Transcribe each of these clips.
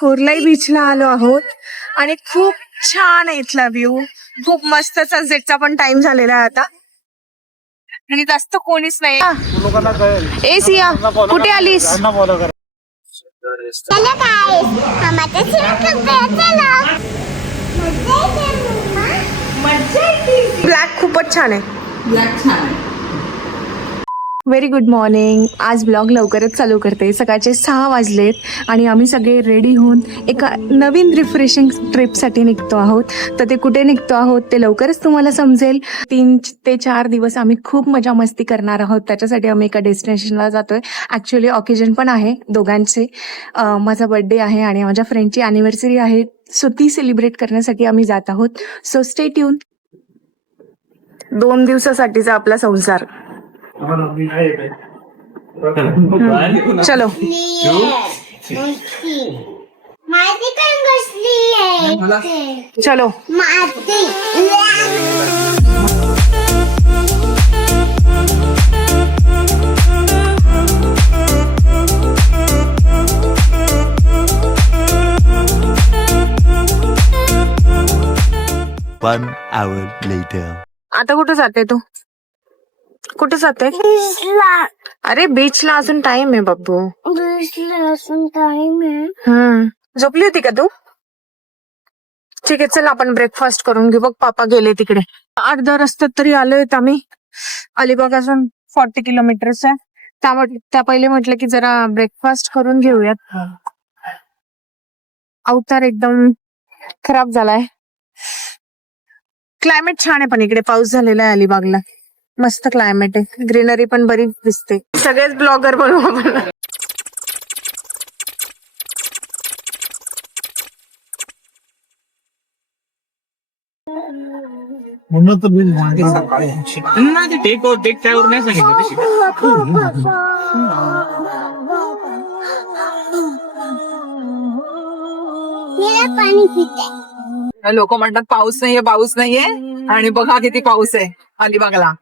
कोरलाई बीचला आलो आहोत आणि खूप छान आहे इथला व्ह्यू. खूप मस्त सनसेटचा पण टाइम झालेला आहे आता आणि जास्त कोणीच नाही. ए सिया, कुठे आलीस? ब्लॅक खूपच छान आहे. ब्लॅक छान आहे. Very good morning. आज ब्लॉग लवकरच चालू करते. सकाळचे 6 वाजलेत आणि आम्ही सगळे रेडी होऊन एका नवीन रिफ्रेशिंग ट्रिपसाठी निघतो आहोत. तर ते कुठे निघतो आहोत ते लवकरच तुम्हाला समजेल. 3 ते 4 दिवस आम्ही खूप मजा मस्ती करणार आहोत. त्याच्यासाठी आम्ही एका डेस्टिनेशनला जातोय. ॲक्च्युली ऑकेजन पण आहे दोघांचे. माझा बर्थडे आहे आणि माझ्या फ्रेंडची ॲनिव्हर्सरी आहे. सो ती सेलिब्रेट करण्यासाठी आम्ही जात आहोत. So stay tune. 2 दिवसासाठीचा आपला संसार. चलो. चलो. 1 hour later. आता कुठे जाते तू? कुठे जाते? अरे बीचला अजून टाइम आहे बाबू. झोपली होती का तू? ठीक आहे, चल आपण ब्रेकफास्ट करून घेऊ. बघ पापा गेले तिकडे. अर्धा रस्त्यात तरी आलोय आम्ही. अलिबाग असून 40 किलोमीटर्स आहे. त्या पहिले म्हटलं की जरा ब्रेकफास्ट करून घेऊयात. अवतार एकदम खराब झालाय. क्लायमेट छान आहे पण इकडे पाऊस झालेला आहे अलिबागला. मस्त क्लायमेट आहे. ग्रीनरी पण बरीच दिसते. सगळेच ब्लॉगर बनवू आपण. म्हणून तर मी नाही ते टेक त्यावर नाही सांगितलं. लोक म्हणतात पाऊस नाहीये आणि बघा किती पाऊस आहे अलिबागला.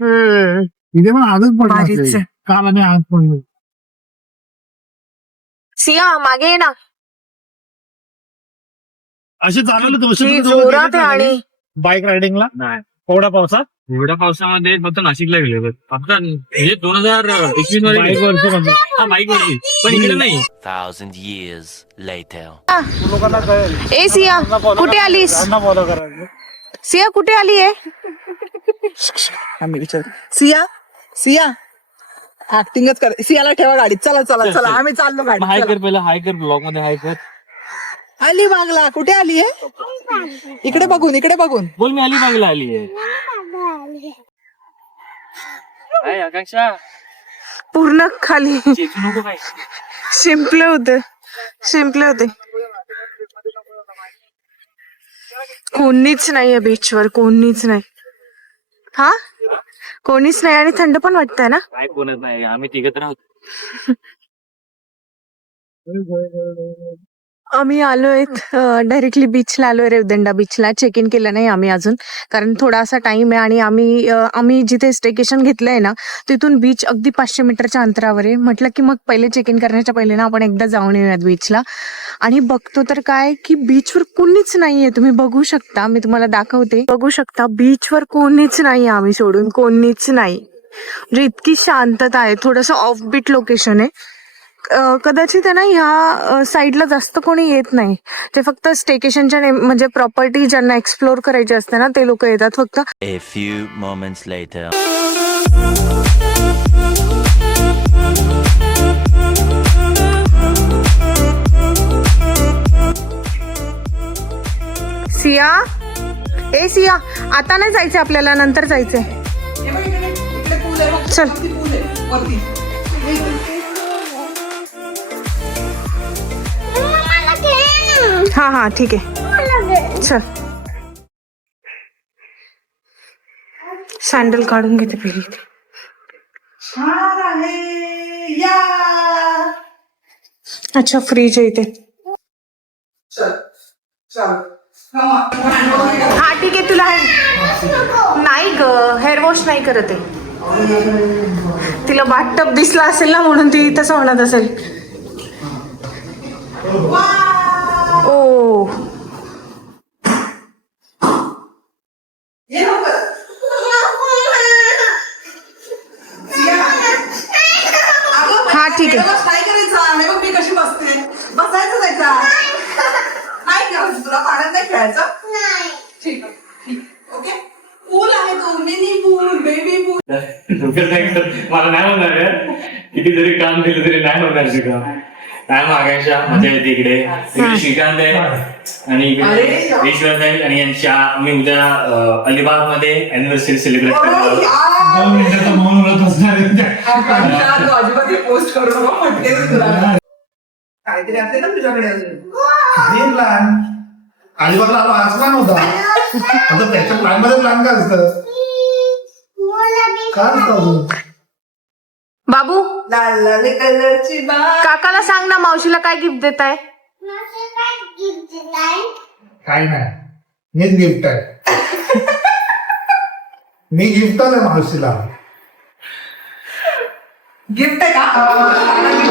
इथे पण आजच भारीच पडला आहे. काल आणि आज पडलो. सिया मागे ये ना. असे चालवलं ही जोरात आहे आणि बाईक रायडिंगला नाही, एवढ्या पावसात एवढ्या पावसामध्ये फक्त नाशिकला गेले. फक्त हे 2021 मध्ये बाईक वरती म्हणजे हा बाईक वरती, पण इकडे नाही. 1,000 years later. लोकांना कळेल. ए सिया, कुठे आलीस? त्यांना फॉलो करायचं. सिया कुठे आली आहे? सिया ऍक्टिंगच कर. सियाला ठेवा गाडीत. चला चला चला आम्ही चाललो हाय गाडीत. कर, पहिला हाय कर, ब्लॉग मध्ये हाय कर. अलिबागला कुठे आली आहे? इकडे बघून बोल मी अलिबागला आली आहे. काय आकांक्षा, पूर्ण खाली चेचू नको काय. शिंपले होते. कोणीच नाहीये बीचवर. कोणीच नाही. हा, कोणीच नाही आणि थंड पण वाटतंय ना. काय कोणच नाही, आम्ही तिघत राहतो. आम्ही आलोय डायरेक्टली बीचला आलोय. रेवदंडा बीचला चेक इन केलं नाही आम्ही अजून, कारण थोडासा टाइम आहे आणि आम्ही जिथे स्टेकेशन घेतलंय ना तिथून बीच अगदी 500 मीटरच्या अंतरावर आहे. म्हटलं की मग पहिले चेक इन करण्याच्या पहिले ना आपण एकदा जाऊन येऊयात बीचला. आणि बघतो तर काय की बीचवर कोणीच नाहीये. तुम्ही बघू शकता, मी तुम्हाला दाखवते. बघू शकता बीचवर कोणीच नाही. आम्ही सोडून कोणीच नाही. म्हणजे इतकी शांतता आहे. थोडंसं ऑफ बीट लोकेशन आहे. कदाचित आहे ना ह्या साईडला जास्त कोणी येत नाही. ते फक्त स्टेकेशनच्या म्हणजे प्रॉपर्टी ज्यांना एक्सप्लोर करायची असते ना ते लोक येतात फक्त. A few moments later. Siya, ए सिया, आता नाही जायचंय आपल्याला, नंतर जायचंय. चल. हा ठीक आहे. चल. सँडल काढून घेते पहिली. अच्छा, फ्रीज आहे इथे. हा ठीक आहे. तुला नाही ग, हेअर वॉश नाही करत आहे. तिला बाथटब दिसला असेल ना म्हणून ती तसं म्हणत असेल. मला नाही होणार आहे. किती जरी काम दिलं तरी नाही होणार ते काम. काय मागायच्या मजा येते इकडे. इकडे श्रीकांत आहे आणि इकडे ईश्वर आहे आणि यांच्या आम्ही उद्या अलिबाग मध्ये अॅनिव्हर्सरी सेलिब्रेट करतो. 2 मिनिटाचं मौन व्रत असणार आहे. अजिबात पोस्ट करू नको म्हटले मी तुला. काहीतरी असेल ना तुझ्याकडे अजून. हे प्लॅन अलिबागला आलो आज प्लॅन होता. आता त्याच्या प्लॅन मध्ये प्लॅन काय असतं? काय असतं अजून? बाबू लाल लाल कलरची बाग. काकाला सांग ना मावशीला काय गिफ्ट देत आहे. काय नाही, मीच गिफ्ट आहे. मी गिफ्टच आहे मावशीला. गिफ्ट आहे का?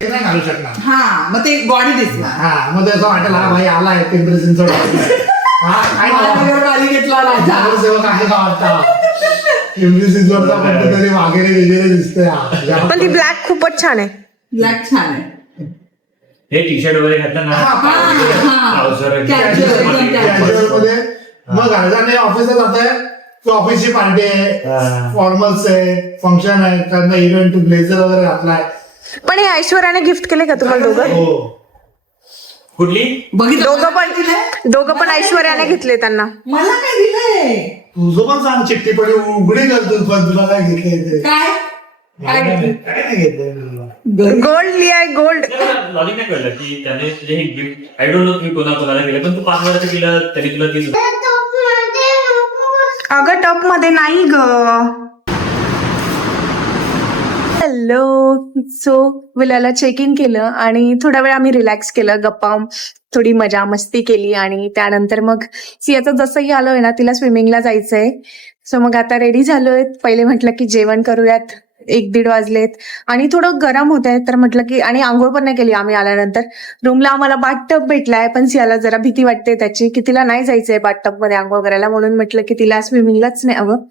ते नाही घालू शकणार. हा मग ते बॉडी दिसणार. हा मग त्याचं वाटेल हा भाई आलाय पिंपरी चिंचवड. हा काय खाली घेतला राजा. नगरसेवक आहे का वाटता? पिंपरी चिंचवडचा पद्धतीने वगैरे वगैरे दिसतोय हा. पण ती ब्लॅक खूपच छान आहे. ब्लॅक छान आहे. हे टी शर्ट वगैरे घातलं ना पावसाळ्यात. कॅज्युअल मध्ये मग घरच्याने ऑफिसला जात आहे की ऑफिसची पार्टी आहे, फॉर्मल्स आहे, फंक्शन आहे, त्यांना इव्हेंट ब्लेझर वगैरे घातलाय. पण हे ऐश्वर्याने गिफ्ट केले का तुम्हाला दोघं? हो. कुठली बघितलं दोघं पण ऐश्वर्याने घेतले त्यांना. मला काय दिलंय? तुझं पण सांग चिठ्ठी पडी उघडी करतो पण तुला काय घेतलंय ते? काय काय नाही घेतलंय तुला? Gold लिहाय gold. लॉजिक नाही कळलं की त्याने तुझे हे गिफ्ट आय डोंट नो तुम्ही कोणाला केलं पण तू 5 वर्ष केलं तरी तुला ती अगं टप मध्ये नाही ग. हॅलो. सो विलाला चेक इन केलं आणि थोडा वेळ आम्ही रिलॅक्स केलं, गप्पा थोडी मजा मस्ती केली आणि त्यानंतर मग सियाचं जसंही आलोय ना तिला स्विमिंगला जायचंय. सो मग आता रेडी झालोय. पहिले म्हटलं की जेवण करूयात, 1-1:30 वाजलेत आणि थोडं गरम होत आहे तर म्हटलं की आणि आंघोळ पण नाही केली आम्ही आल्यानंतर. रूमला आम्हाला बाथटब भेटलाय पण सियाला जरा भीती वाटते त्याची की तिला नाही जायचंय बाथटब मध्ये आंघोळ करायला, म्हणून म्हटलं की तिला स्विमिंगलाच नाही हवं,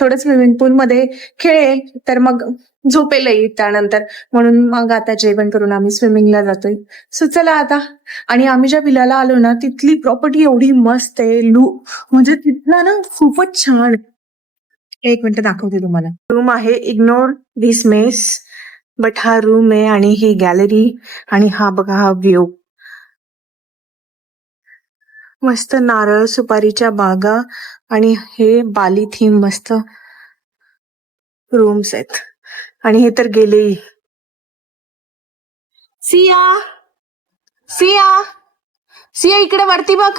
थोडं स्विमिंग पूल मध्ये खेळेल तर मग झोपेलही त्यानंतर, म्हणून मग आता जेवण करून आम्ही स्विमिंगला जातोय. सो चला आता. आणि आम्ही ज्या विलाला आलो ना तिथली प्रॉपर्टी एवढी मस्त आहे, म्हणजे तिथला ना खूपच छान. 1 मिनिट दाखवते तुम्हाला. रूम आहे, इग्नोर धिस मेस, बट हा रूम आहे आणि ही गॅलरी आणि हा बघा हा व्ह्यू. मस्त नारळ सुपारीच्या बागा आणि हे बाली थीम मस्त रूम्स आहेत. आणि हे तर गेलेही. सिया सिया सिया इकडे वरती बघ.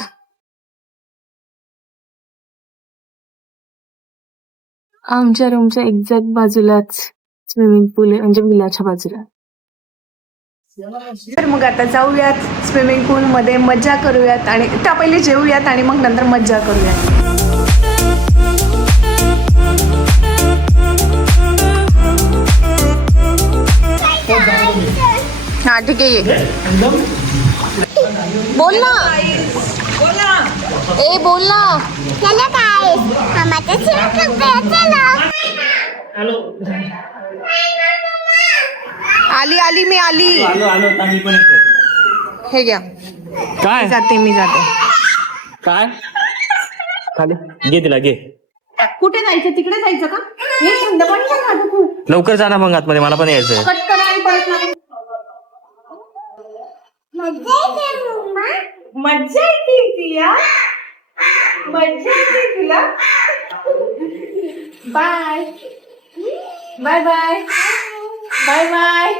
आमच्या रूमच्या एक्झॅक्ट बाजूलाच स्विमिंग पूल आहे, म्हणजे विलाच्या बाजूला. तर मग आता जाऊयात स्विमिंग पूल मध्ये, मज्जा करूयात आणि त्या पहिले जेवूयात आणि मग नंतर मज्जा करूयात. हा ठीक आहे, ये. बोल ना. ए बोल ना. आली आली मी आली. हे घ्या. काय मी जाते. काय खाली घे तिला घे. कुठे जायचं? तिकडे जायचं का? हे थंड पाणी आहे माझं खूप. लवकर जा ना मग आतमध्ये, मला पण यायचंय. कट करा आणि परत लावा. मज्जा येते सिया, मज्जा येते तुला. Bye bye bye bye bye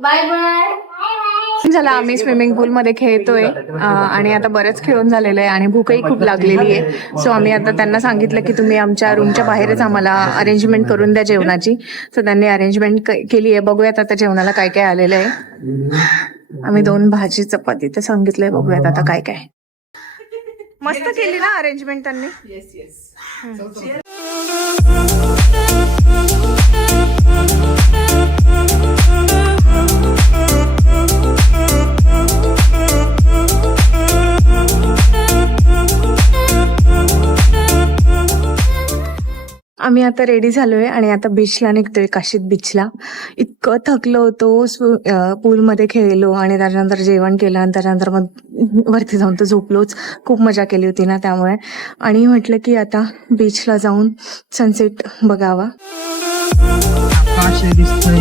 bye bye. झाला आम्ही स्विमिंग पूल मध्ये खेळतोय आणि आता बरंच खेळून झालेलं आहे आणि भूकही खूप लागलेली आहे. सो आम्ही आता त्यांना सांगितलं की तुम्ही आमच्या रूमच्या बाहेरच आम्हाला अरेंजमेंट करून द्या जेवणाची. सो त्यांनी अरेंजमेंट केली आहे. बघूयात आता जेवणाला काय काय आलेलं आहे. आम्ही 2 भाजी चपाती तर सांगितलंय, बघूयात आता काय काय. मस्त केली ना अरेंजमेंट त्यांनी. Yes yes. आम्ही आता रेडी झालोय आणि आता बीचला निघतोय, काशीद बीचला. इतकं थकलो होतो, पूलमध्ये खेळलो आणि त्याच्यानंतर जेवण केलं आणि त्याच्यानंतर मग वरती जाऊन तर झोपलोच. खूप मजा केली होती ना त्यामुळे. आणि म्हटलं की आता बीचला जाऊन सनसेट बघावा. आकाश दिसतंय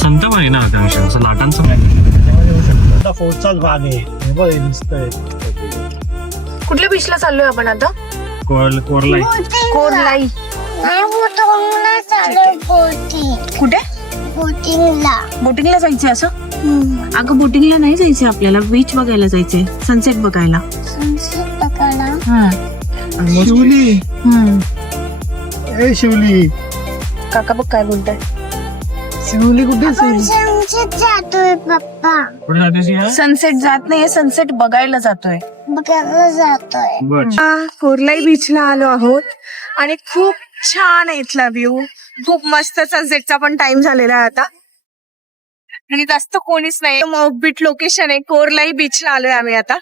संत आहे ना आकांक्षा लाटांचं फोर्सचाच भाग आहे हे बघ, हे दिसतंय कुठल्या बीचला चाललोय आपण आता? कोरलाई कोरलाई. कुठे बोटिंगला जायचंय असं? अगं बोटिंगला नाही जायचंय आपल्याला, बीच बघायला जायचंय, सनसेट बघायला. शिवली ए शिवली काका बघ काय बोलताय. शिवली कुठे जातोय पप्पा कुठे जाते सनसेट जात नाहीये, सनसेट बघायला जातोय. बघायला जातोय. कोरलाई बीचला आलो आहोत आणि खूप छान आहे इथला व्ह्यू. खूप मस्त सनसेटचा पण टाइम झालेला आहे आता आणि जास्त कोणीच नाही. बीट लोकेशन आहे. कोरलाई बीचला आलोय आम्ही आता.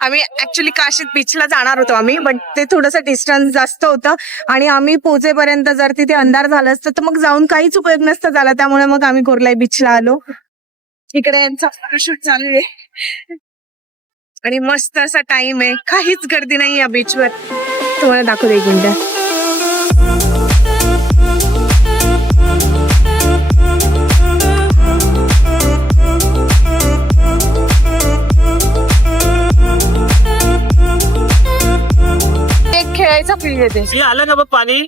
आम्ही ऍक्च्युली काशीत बीचला जाणार होतो आम्ही, बट ते थोडंसं डिस्टन्स जास्त होतं आणि आम्ही पोहोचेपर्यंत जर तिथे अंधार झालं असतं तर मग जाऊन काहीच उपयोग नसतं झाला. त्यामुळे मग आम्ही कोरलाई बीचला आलो. इकडे यांचा फोटोशूट चालू आहे आणि मस्त असा टाइम आहे. काहीच गर्दी नाही या बीचवर. तुम्हाला दाखवते एक मिनिट. एक खेळायचा फील येते. आलं का बघ पाणी.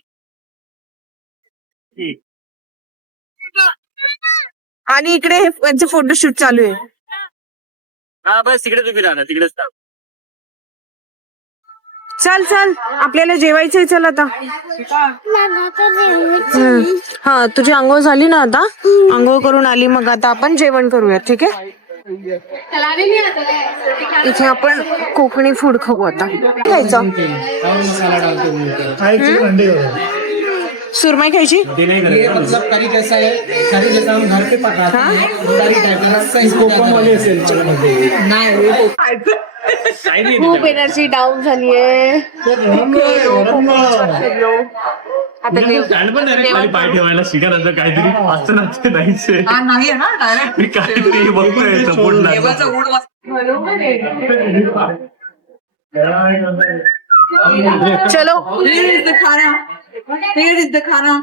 आणि इकडे यांचं फोटोशूट चालू आहे. हा बस तिकडेच उभी राहणार, तिकडेच थांब. चल चल आपल्याला जेवायचंय. चल आता. हा तुझी आंघोळ झाली ना आता? आंघोळ करून आली मग आता आपण जेवण करूया. ठीक आहे. इथे आपण कोकणी फूड खाऊ आता. खायचं सुरमई खायची. मतलब करी जैसा है, करी जैसा हम घर पे पकाते हैं, करी टाइप का रस्सा इसको खूप एनर्जी डाऊन झालीये. पाय ठेवायला शिकायला काहीतरी असं नसते नाहीचे. नाही आहे ना डायरेक्ट मी काहीतरी बघतोय सपोर्टला. देवाचा ऊड चलो खाना खाना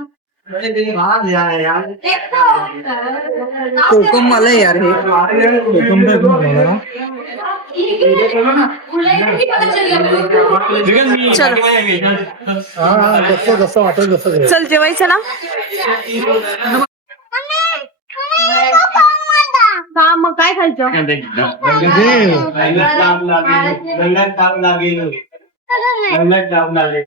कोकम मला यार हे जसं वाटेल तसं चल जेवायचं ना. हा मग काय खायचं? लागेल